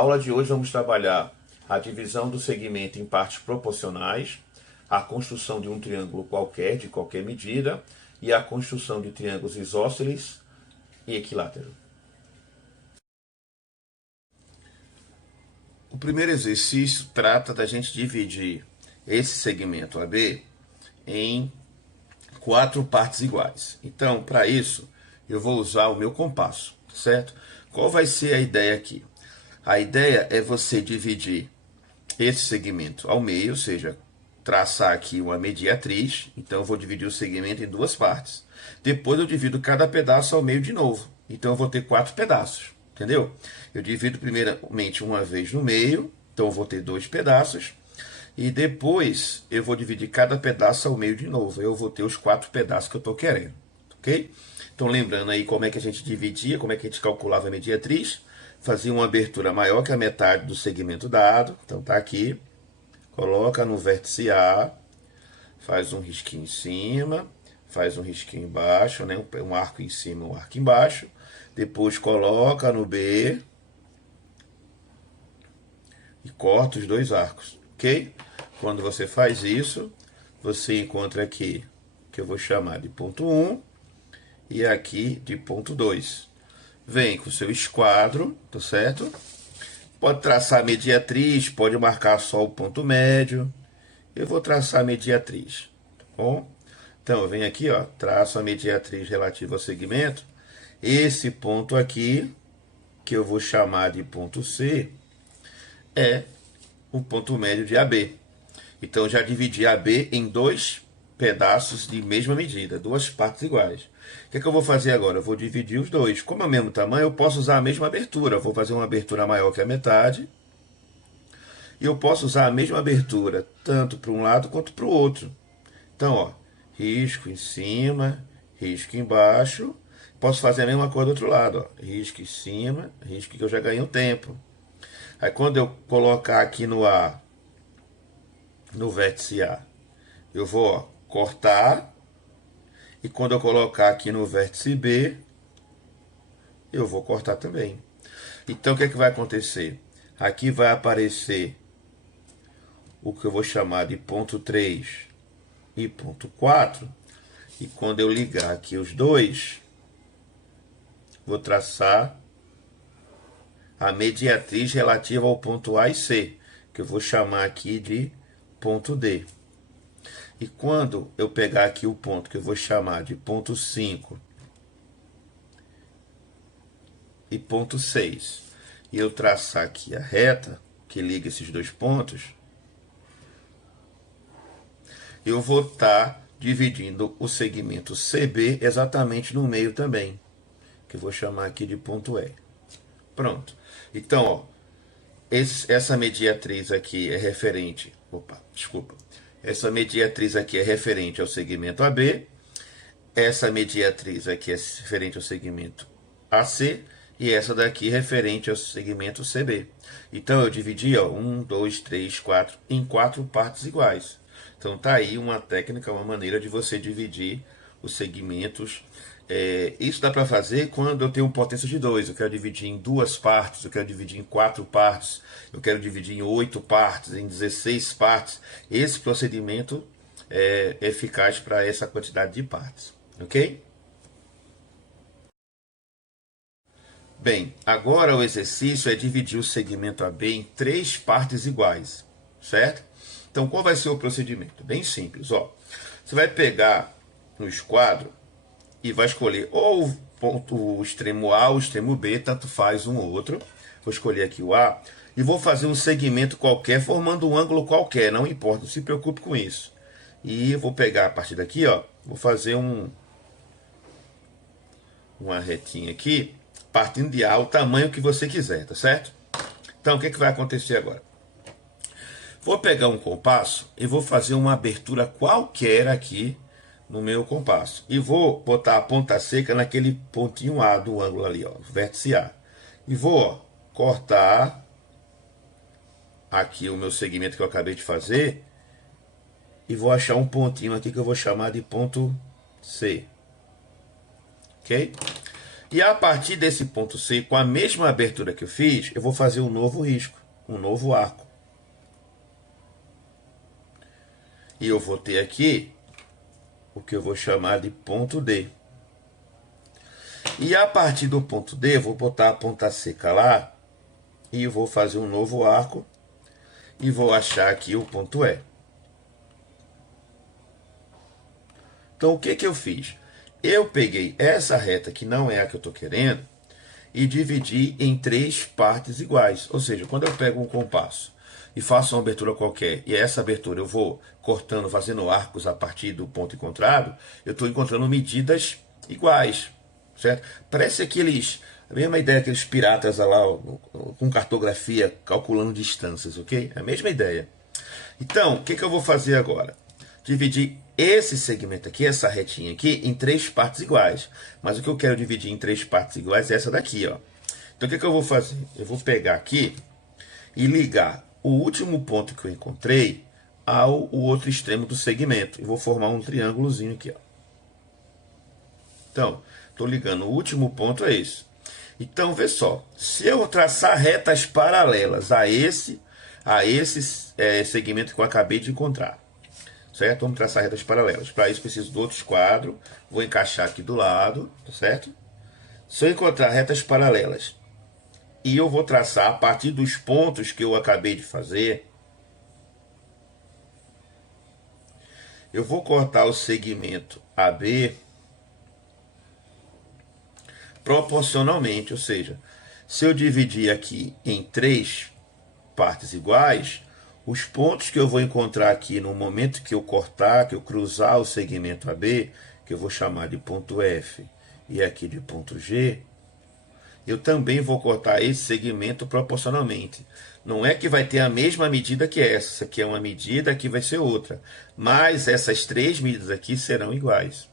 aula de hoje vamos trabalhar a divisão do segmento em partes proporcionais, a construção de um triângulo qualquer, de qualquer medida, e a construção de triângulos isósceles e equiláteros. O primeiro exercício trata da gente dividir esse segmento AB em 4 partes iguais. Então, para isso, eu vou usar o meu compasso, certo? Qual vai ser a ideia aqui? A ideia é você dividir esse segmento ao meio, ou seja, traçar aqui uma mediatriz. Então, eu vou dividir o segmento em 2 partes. Depois, eu divido cada pedaço ao meio de novo. Então, eu vou ter 4 pedaços, entendeu? Eu divido primeiramente uma vez no meio, então eu vou ter 2 pedaços. E depois, eu vou dividir cada pedaço ao meio de novo. Eu vou ter os 4 pedaços que eu estou querendo, ok? Então, lembrando aí como é que a gente dividia, como é que a gente calculava a mediatriz. Fazia uma abertura maior que a metade do segmento dado. Então, tá aqui. Coloca no vértice A. Faz um risquinho em cima. Faz um risquinho embaixo, né? Um arco em cima, um arco embaixo. Depois, coloca no B. E corta os 2 arcos, ok? Quando você faz isso, você encontra aqui, que eu vou chamar de ponto 1. E aqui de ponto 2. Vem com o seu esquadro, tá certo? Pode traçar a mediatriz, pode marcar só o ponto médio. Eu vou traçar a mediatriz, tá bom? Então, eu venho aqui, ó, traço a mediatriz relativa ao segmento. Esse ponto aqui, que eu vou chamar de ponto C, é o ponto médio de AB. Então, já dividi AB em 2 pedaços de mesma medida, 2 partes iguais. O que é que eu vou fazer agora? Eu vou dividir os 2. Como é o mesmo tamanho, eu posso usar a mesma abertura. Eu vou fazer uma abertura maior que a metade. E eu posso usar a mesma abertura tanto para um lado quanto para o outro. Então, ó, risco em cima, risco embaixo. Posso fazer a mesma coisa do outro lado. Ó, risco em cima, risco que eu já ganhei um tempo. Aí quando eu colocar aqui no A, no vértice A, eu vou, ó, cortar. E quando eu colocar aqui no vértice B, eu vou cortar também. Então, o que é que vai acontecer? Aqui vai aparecer o que eu vou chamar de ponto 3 e ponto 4. E quando eu ligar aqui os 2, vou traçar a mediatriz relativa ao ponto A e C, que eu vou chamar aqui de ponto D. E quando eu pegar aqui o ponto que eu vou chamar de ponto 5 e ponto 6, e eu traçar aqui a reta que liga esses 2 pontos, eu vou estar dividindo o segmento CB exatamente no meio também, que eu vou chamar aqui de ponto E. Pronto. Então, ó, essa mediatriz aqui é referente... Essa mediatriz aqui é referente ao segmento AB. Essa mediatriz aqui é referente ao segmento AC. E essa daqui é referente ao segmento CB. Então, eu dividi, ó, 1, 2, 3, 4 em 4 partes iguais. Então, tá aí uma técnica, uma maneira de você dividir os segmentos. Isso dá para fazer quando eu tenho potência de 2. Eu quero dividir em 2 partes, eu quero dividir em 4 partes, eu quero dividir em 8 partes, em 16 partes. Esse procedimento é eficaz para essa quantidade de partes, ok? Bem, agora o exercício é dividir o segmento AB em 3 partes iguais, certo? Então, qual vai ser o procedimento? Bem simples, ó. Você vai pegar no esquadro e vai escolher ou o extremo A ou o extremo B, tanto faz um ou outro. Vou escolher aqui o A e vou fazer um segmento qualquer, formando um ângulo qualquer, não importa, não se preocupe com isso. E vou pegar a partir daqui, ó, vou fazer uma retinha aqui, partindo de A, o tamanho que você quiser, tá certo? Então, o que vai acontecer agora? Vou pegar um compasso e vou fazer uma abertura qualquer aqui no meu compasso. E vou botar a ponta seca naquele pontinho A do ângulo ali, ó, vértice A. E vou, ó, cortar aqui o meu segmento que eu acabei de fazer. E vou achar um pontinho aqui que eu vou chamar de ponto C. Ok? E a partir desse ponto C, com a mesma abertura que eu fiz, eu vou fazer um novo risco, um novo arco. E eu vou ter aqui o que eu vou chamar de ponto D. E a partir do ponto D, eu vou botar a ponta seca lá e eu vou fazer um novo arco e vou achar aqui o ponto E. Então, o que que eu fiz? Eu peguei essa reta, que não é a que eu estou querendo, e dividi em 3 partes iguais. Ou seja, quando eu pego um compasso e faço uma abertura qualquer, e essa abertura eu vou cortando, fazendo arcos a partir do ponto encontrado, eu estou encontrando medidas iguais, certo? Parece a mesma ideia aqueles piratas lá, com cartografia, calculando distâncias, ok? É a mesma ideia. Então, o que que eu vou fazer agora? Dividir esse segmento aqui, essa retinha aqui, em 3 partes iguais. Mas o que eu quero dividir em 3 partes iguais é essa daqui, ó. Então, o que que eu vou fazer? Eu vou pegar aqui e ligar o último ponto que eu encontrei ao outro extremo do segmento. E vou formar um triângulozinho aqui, ó. Então, estou ligando o último ponto a esse. Então, vê só. Se eu traçar retas paralelas a esse segmento que eu acabei de encontrar, certo? Vamos traçar retas paralelas. Para isso, preciso de outro esquadro. Vou encaixar aqui do lado, tá certo? Se eu encontrar retas paralelas e eu vou traçar a partir dos pontos que eu acabei de fazer, eu vou cortar o segmento AB proporcionalmente, ou seja, se eu dividir aqui em 3 partes iguais, os pontos que eu vou encontrar aqui no momento que eu cortar, que eu cruzar o segmento AB, que eu vou chamar de ponto F e aqui de ponto G, eu também vou cortar esse segmento proporcionalmente. Não é que vai ter a mesma medida que essa. Essa aqui é uma medida, aqui vai ser outra. Mas essas 3 medidas aqui serão iguais.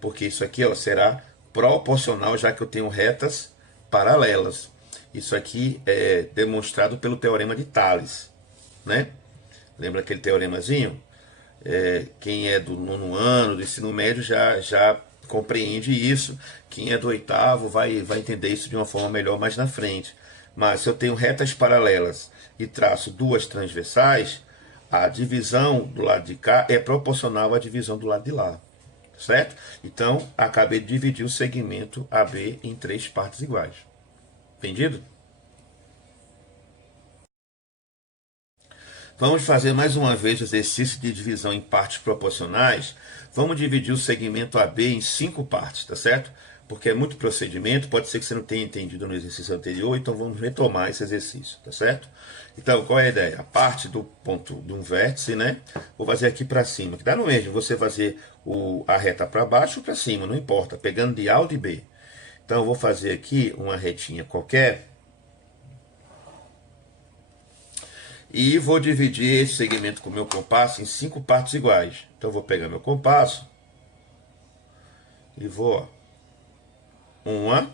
Porque isso aqui, ó, será proporcional, já que eu tenho retas paralelas. Isso aqui é demonstrado pelo teorema de Tales, né? Lembra aquele teoremazinho? Quem é do 9º ano, do ensino médio, já compreende isso. Quem é do 8º vai entender isso de uma forma melhor mais na frente. Mas se eu tenho retas paralelas e traço 2 transversais, a divisão do lado de cá é proporcional à divisão do lado de lá. Certo? Então, acabei de dividir o segmento AB em 3 partes iguais. Entendido? Vamos fazer mais uma vez o exercício de divisão em partes proporcionais. Vamos dividir o segmento AB em 5 partes, tá certo? Porque é muito procedimento, pode ser que você não tenha entendido no exercício anterior, então vamos retomar esse exercício, tá certo? Então, qual é a ideia? A parte do ponto de um vértice, né? Vou fazer aqui para cima, que dá no mesmo, você fazer a reta para baixo ou para cima, não importa, pegando de A ou de B. Então, eu vou fazer aqui uma retinha qualquer, e vou dividir esse segmento com o meu compasso em 5 partes iguais. Então, eu vou pegar meu compasso e vou, ó, 1,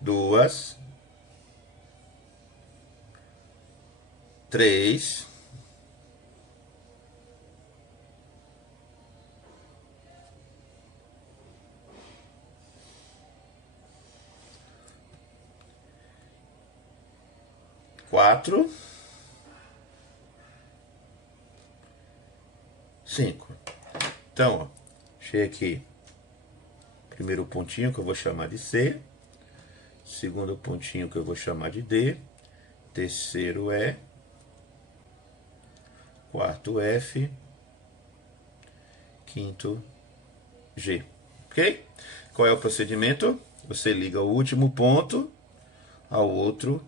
2, 3, 4, 5. Então, ó, achei aqui primeiro pontinho que eu vou chamar de C, segundo pontinho que eu vou chamar de D, terceiro E, quarto F, quinto G. Ok? Qual é o procedimento? Você liga o último ponto ao outro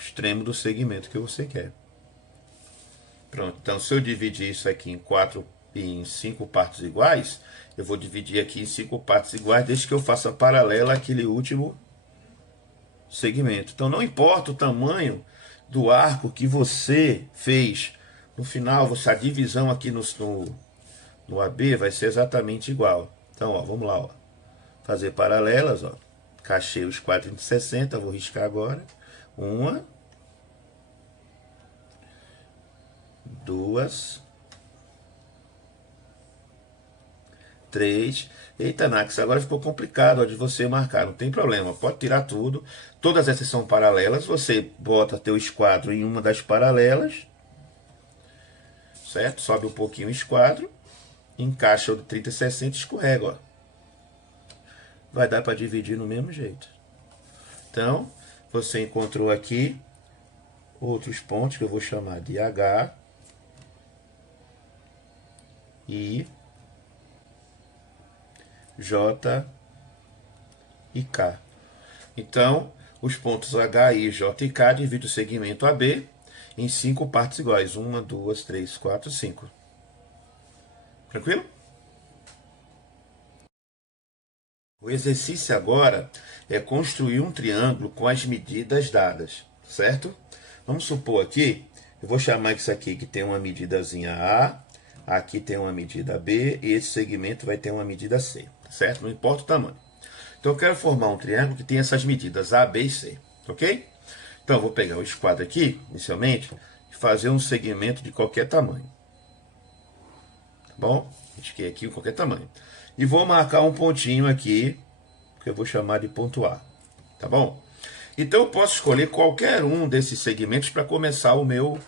extremo do segmento que você quer. Pronto. Então, se eu dividir isso aqui em 5 partes iguais, eu vou dividir aqui em 5 partes iguais, desde que eu faça paralela àquele último segmento. Então, não importa o tamanho do arco que você fez, no final, a divisão aqui no AB vai ser exatamente igual. Então, ó, vamos lá, ó. Fazer paralelas, ó. Encaixei os 460, vou riscar agora. 1, 2, 3. Eita, Nax, agora ficou complicado ó, de você marcar. Não tem problema, pode tirar tudo. Todas essas são paralelas. Você bota teu esquadro em uma das paralelas. Certo? Sobe um pouquinho o esquadro. Encaixa o de 30 e 60 e escorrega. Ó. Vai dar para dividir no mesmo jeito. Então, você encontrou aqui outros pontos que eu vou chamar de H, I, J e K. Então, os pontos H, I, J e K dividem o segmento AB em 5 partes iguais. 1, 2, 3, 4, 5. Tranquilo? O exercício agora é construir um triângulo com as medidas dadas, certo? Vamos supor aqui, eu vou chamar isso aqui que tem uma medidazinha A, aqui tem uma medida B e esse segmento vai ter uma medida C, certo? Não importa o tamanho. Então eu quero formar um triângulo que tem essas medidas A, B e C, ok? Então eu vou pegar o esquadro aqui, inicialmente, e fazer um segmento de qualquer tamanho. Tá bom? Risquei aqui qualquer tamanho. E vou marcar um pontinho aqui, que eu vou chamar de ponto A. Tá bom? Então eu posso escolher qualquer um desses segmentos para começar o meu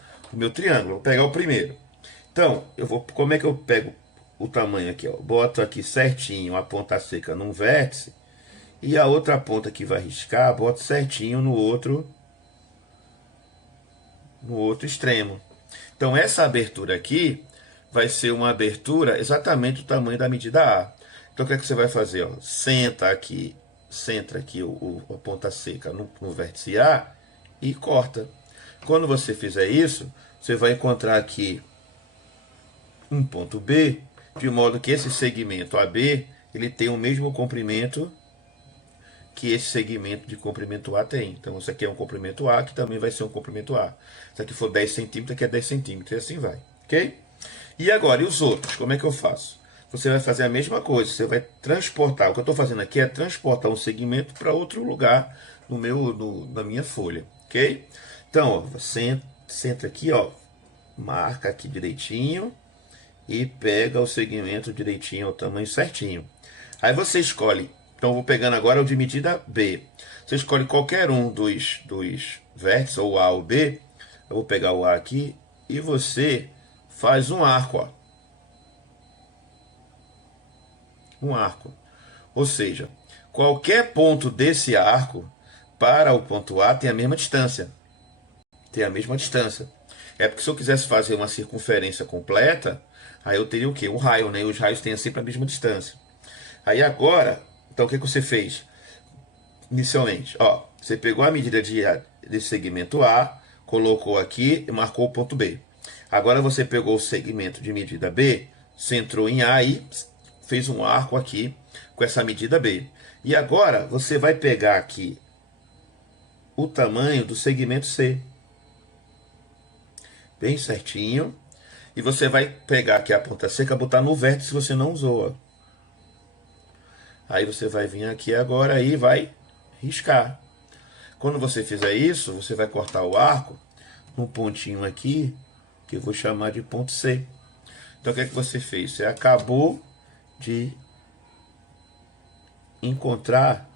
triângulo. Vou pegar o primeiro. Então, como é que eu pego o tamanho aqui? Ó? Boto aqui certinho a ponta seca num vértice e a outra ponta que vai riscar, boto certinho no outro extremo. Então essa abertura aqui vai ser uma abertura exatamente do tamanho da medida A. Então o que é que você vai fazer? Ó? Centra aqui a ponta seca no vértice A e corta. Quando você fizer isso, você vai encontrar aqui um ponto B, de modo que esse segmento AB ele tem o mesmo comprimento que esse segmento de comprimento A tem. Então isso aqui é um comprimento A, que também vai ser um comprimento A. Se aqui for 10 centímetros, aqui é 10 centímetros, e assim vai. Ok? E agora, e os outros? Como é que eu faço? Você vai fazer a mesma coisa, você vai transportar. O que eu estou fazendo aqui é transportar um segmento para outro lugar na minha folha. Ok? Então, ó, centra aqui, ó, marca aqui direitinho e pega o segmento direitinho, o tamanho certinho. Aí você escolhe, então eu vou pegando agora o de medida B. Você escolhe qualquer um dos vértices, ou A ou B. Eu vou pegar o A aqui e você faz um arco, ó. Um arco. Ou seja, qualquer ponto desse arco para o ponto A tem a mesma distância. Tem a mesma distância. É porque se eu quisesse fazer uma circunferência completa, aí eu teria o quê? Um raio, né? E os raios têm sempre a mesma distância. Aí agora, então o que você fez? Inicialmente, ó, você pegou a medida desse segmento A, colocou aqui e marcou o ponto B. Agora você pegou o segmento de medida B, centrou em A e fez um arco aqui com essa medida B. E agora você vai pegar aqui o tamanho do segmento C. Bem certinho. E você vai pegar aqui a ponta seca e botar no vértice que você não usou. Ó. Aí você vai vir aqui agora e vai riscar. Quando você fizer isso, você vai cortar o arco num pontinho aqui, que eu vou chamar de ponto C. Então o que é que você fez? Você acabou de encontrar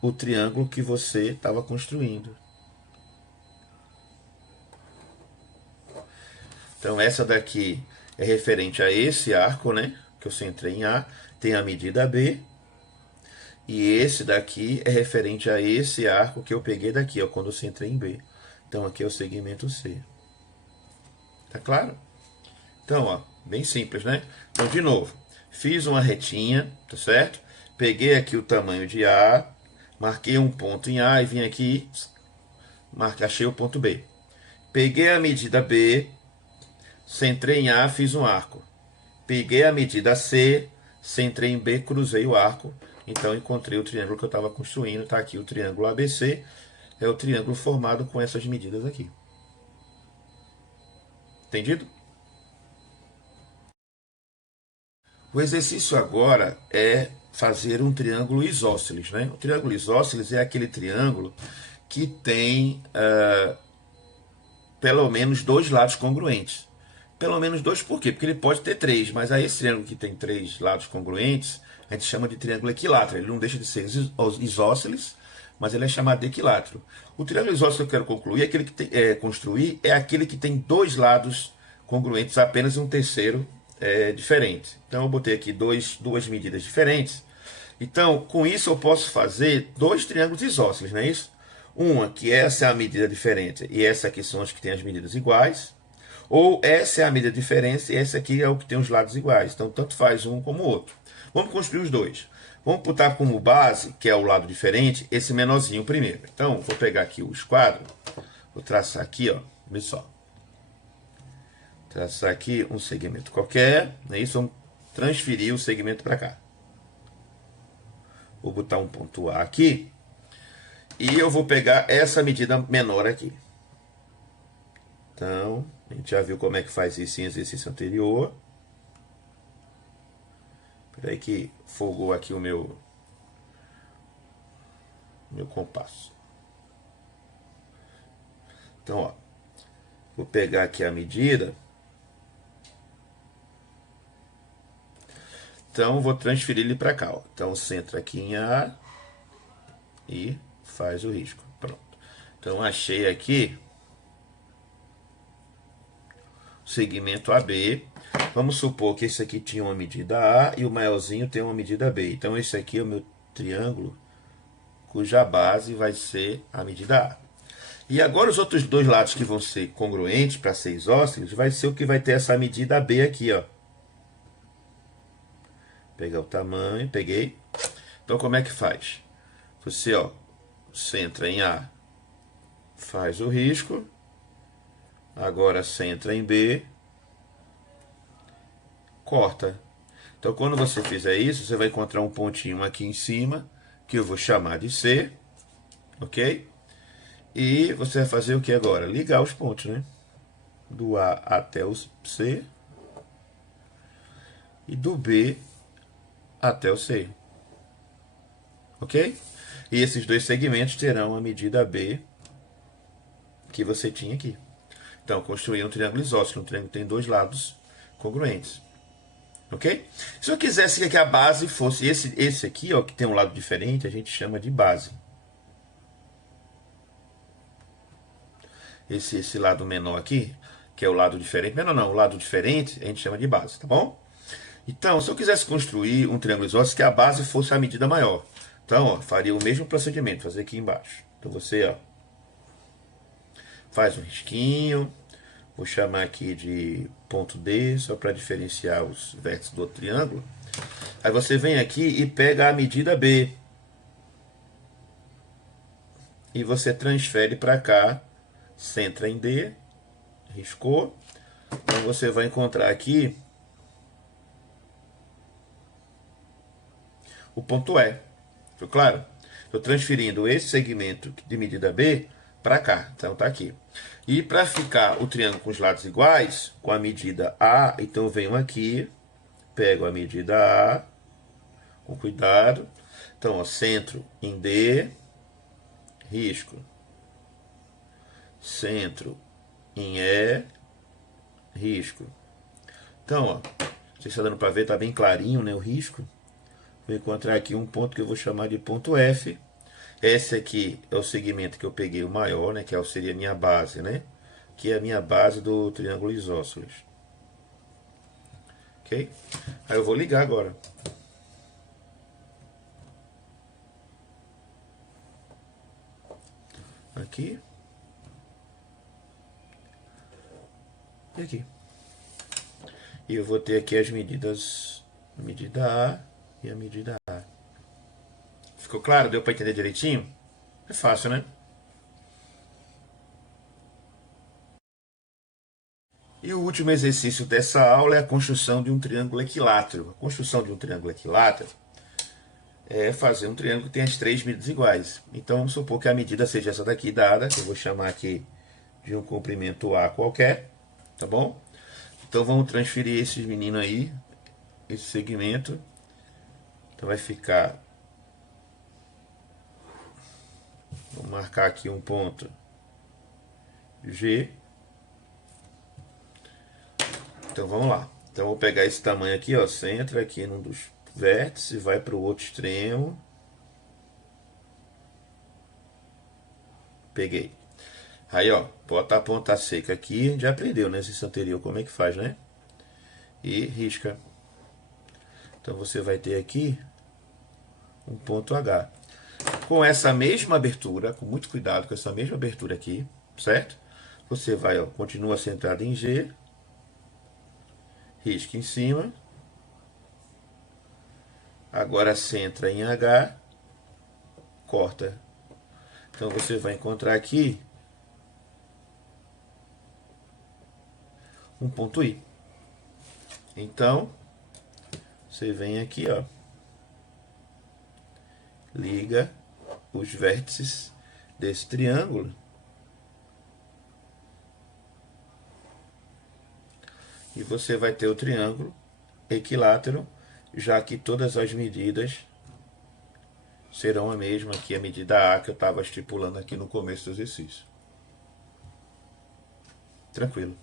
o triângulo que você estava construindo. Então essa daqui é referente a esse arco, né? Que eu centrei em A, tem a medida B. E esse daqui é referente a esse arco que eu peguei daqui, ó, quando eu centrei em B. Então aqui é o segmento C. Tá claro? Então, ó, bem simples, né? Então, de novo, fiz uma retinha, tá certo? Peguei aqui o tamanho de A, marquei um ponto em A e vim aqui, achei o ponto B. Peguei a medida B, centrei em A, fiz um arco. Peguei a medida C, centrei em B, cruzei o arco. Então encontrei o triângulo que eu estava construindo. Está aqui o triângulo ABC. É o triângulo formado com essas medidas aqui. Entendido? O exercício agora é fazer um triângulo isósceles, né? O triângulo isósceles é aquele triângulo que tem pelo menos dois lados congruentes. pelo menos 2, por quê? Porque ele pode ter 3, mas aí esse triângulo que tem 3 lados congruentes, a gente chama de triângulo equilátero. Ele não deixa de ser isósceles, mas ele é chamado de equilátero. O triângulo isósceles que eu quero concluir, construir, é aquele que tem 2 lados congruentes, apenas um terceiro diferente. Então eu botei aqui duas medidas diferentes. Então, com isso eu posso fazer 2 triângulos isósceles, não é isso? Uma que essa é a medida diferente e essa aqui são as que têm as medidas iguais. Ou essa é a medida diferente e essa aqui é o que tem os lados iguais. Então, tanto faz um como o outro. Vamos construir os dois. Vamos botar como base, que é o lado diferente, esse menorzinho primeiro. Então, vou pegar aqui o esquadro. Vou traçar aqui, ó. Olha só. Traçar aqui um segmento qualquer. Não é isso? Vamos transferir o segmento para cá. Vou botar um ponto A aqui. E eu vou pegar essa medida menor aqui. Então, a gente já viu como é que faz isso em exercício anterior. Espera aí que folgou aqui o meu compasso. Então, ó, vou pegar aqui a medida. Então, vou transferir ele para cá. Ó. Então, centra aqui em A e faz o risco. Pronto. Então, achei aqui o segmento AB. Vamos supor que esse aqui tinha uma medida A e o maiorzinho tem uma medida B. Então, esse aqui é o meu triângulo, cuja base vai ser a medida A. E agora os outros 2 lados que vão ser congruentes para ser isósceles, vai ser o que vai ter essa medida B aqui, ó. Pegar o tamanho, peguei. Então, como é que faz? Você, ó, centra em A, faz o risco. Agora centra em B, corta. Então, quando você fizer isso, você vai encontrar um pontinho aqui em cima, que eu vou chamar de C, ok? E você vai fazer o que agora? Ligar os pontos, né? Do A até o C e do B até o C, ok? E esses 2 segmentos terão a medida B que você tinha aqui. Então, construir um triângulo isósceles, um triângulo que tem 2 lados congruentes. Ok? Se eu quisesse que a base fosse esse aqui, ó, que tem um lado diferente, a gente chama de base. Esse lado menor aqui, que é o lado diferente. Menor não, o lado diferente, a gente chama de base, tá bom? Então, se eu quisesse construir um triângulo isósceles que a base fosse a medida maior. Então, ó, faria o mesmo procedimento, fazer aqui embaixo. Então, você, ó, faz um risquinho. Vou chamar aqui de ponto D, só para diferenciar os vértices do outro triângulo. Aí você vem aqui e pega a medida B. E você transfere para cá, centra em D, riscou. Então você vai encontrar aqui o ponto E. Ficou claro? Estou transferindo esse segmento de medida B para cá. Então tá aqui. E para ficar o triângulo com os lados iguais, com a medida A, então eu venho aqui, pego a medida A, com cuidado. Então, ó, centro em D, risco. Centro em E, risco. Então, ó, não sei se está dando para ver, está bem clarinho, né, o risco. Vou encontrar aqui um ponto que eu vou chamar de ponto F. Esse aqui é o segmento que eu peguei o maior, né, que seria a minha base, né, que é a minha base do triângulo isósceles. Ok? Aí eu vou ligar agora. Aqui. E aqui. E eu vou ter aqui as medidas, a medida A e a medida A. Ficou claro? Deu para entender direitinho? É fácil, né? E o último exercício dessa aula é a construção de um triângulo equilátero. A construção de um triângulo equilátero é fazer um triângulo que tem as 3 medidas iguais. Então vamos supor que a medida seja essa daqui dada, que eu vou chamar aqui de um comprimento A qualquer, tá bom? Então vamos transferir esses meninos aí, esse segmento. Então vai ficar, vou marcar aqui um ponto G. Então vamos lá. Então eu vou pegar esse tamanho aqui, ó, centra aqui num dos vértices, vai para o outro extremo. Peguei. Aí, ó, bota a ponta seca aqui, já aprendeu, né, esse anterior como é que faz, né? E risca. Então você vai ter aqui um ponto H. Com essa mesma abertura, com muito cuidado com essa mesma abertura aqui, certo? Você vai, ó, continua centrado em G, risca em cima, agora centra em H, corta. Então você vai encontrar aqui um ponto I. Então, você vem aqui, ó, liga os vértices desse triângulo e você vai ter o triângulo equilátero, já que todas as medidas serão a mesma que a medida A que eu estava estipulando aqui no começo do exercício. Tranquilo.